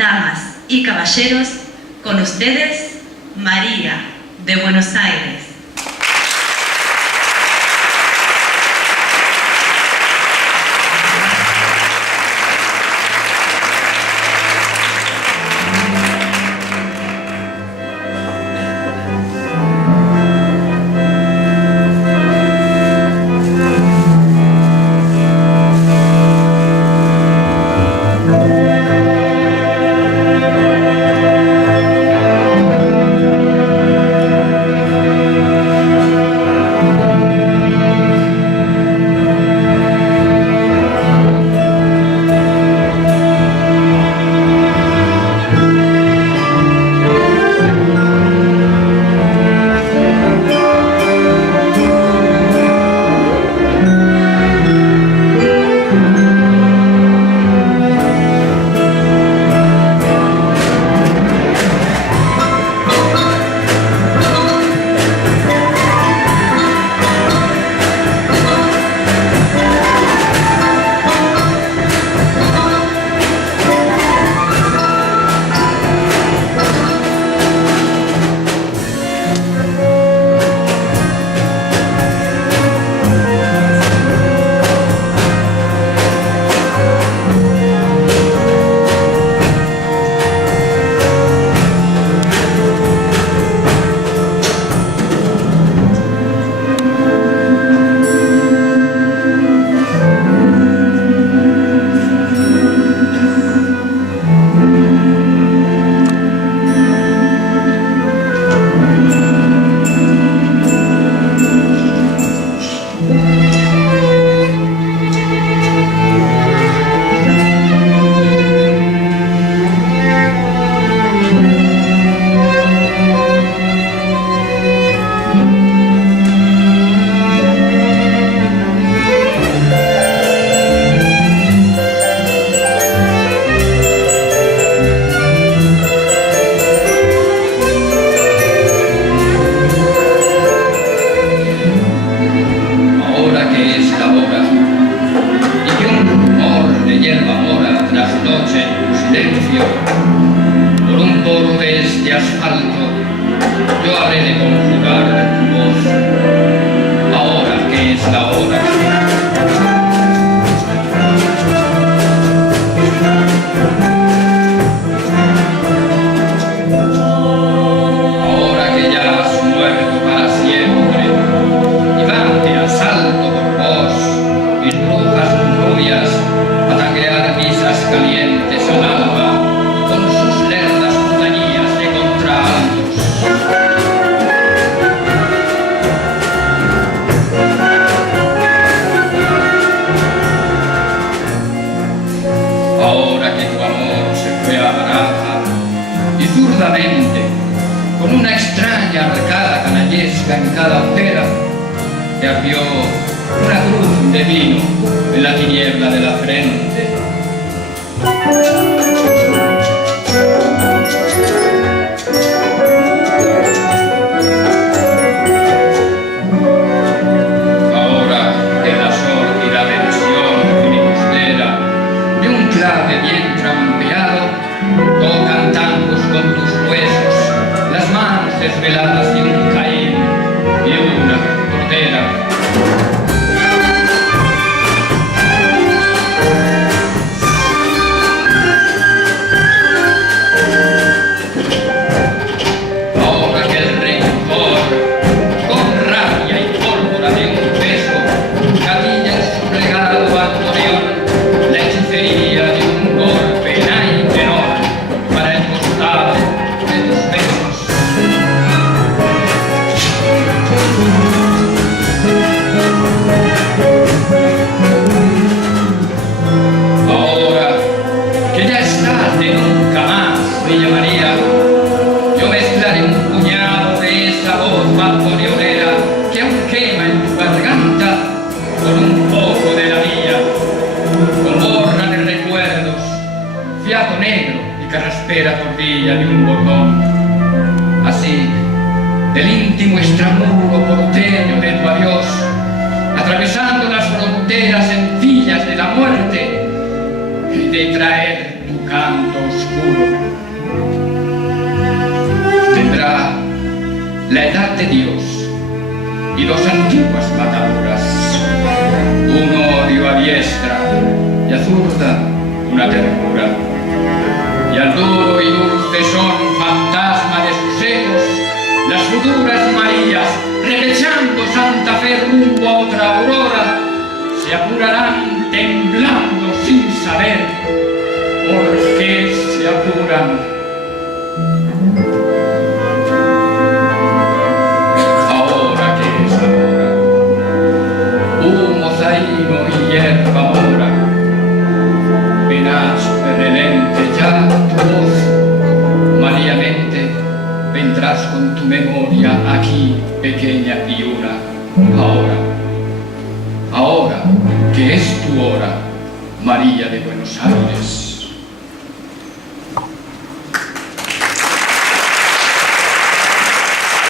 damas y caballeros, con ustedes, María, de Buenos Aires. Por un borde de asfalto yo habré de conjugar tu voz. Ahora que es la hora. Ahora que ya has muerto para siempre y dante al salto por vos, mis brujas rubias para crear misas calientes al alba. Ahora que tu amor se fue a baraja y zurdamente, con una extraña arcada canallesca en cada acera, te abrió una cruz de vino en la tiniebla de la frente. Ahora que la sórdida tensión filibustera de un clave bien trampeado tocan tangos con tus huesos, las manos desveladas de un Caín y una cordera. Ahora que el rencor, con rabia y pólvora de un beso, gatilla en su regalo bandoneón la hechicería de un golpe en menor para el costado de tus besos. Ahora que ya es tarde, nunca más, Bella María, yo mezclaré un puñado de esa voz bandoneonera que aún quema en tu garganta con un poco de la mía, con borra de recuerdos, fiato negro y carraspera tordilla de un bordón. Así, del íntimo extramuro porteño de tu adiós, atravesando las fronteras sencillas de la muerte, y de traer tu canto oscuro. dos antiguas mataduras, un odio a diestra y a zurda una ternura, y al duro y dulce son fantasma de sus ecos las futuras Marías, repechando Santa Fe rumbo a otra aurora, se apurarán temblando sin saber por qué se apuran. Ahora que es ahora, humo, zaino y hierba mora, verás repelente ya tu voz, María mente, vendrás con tu memoria aquí, pequeña y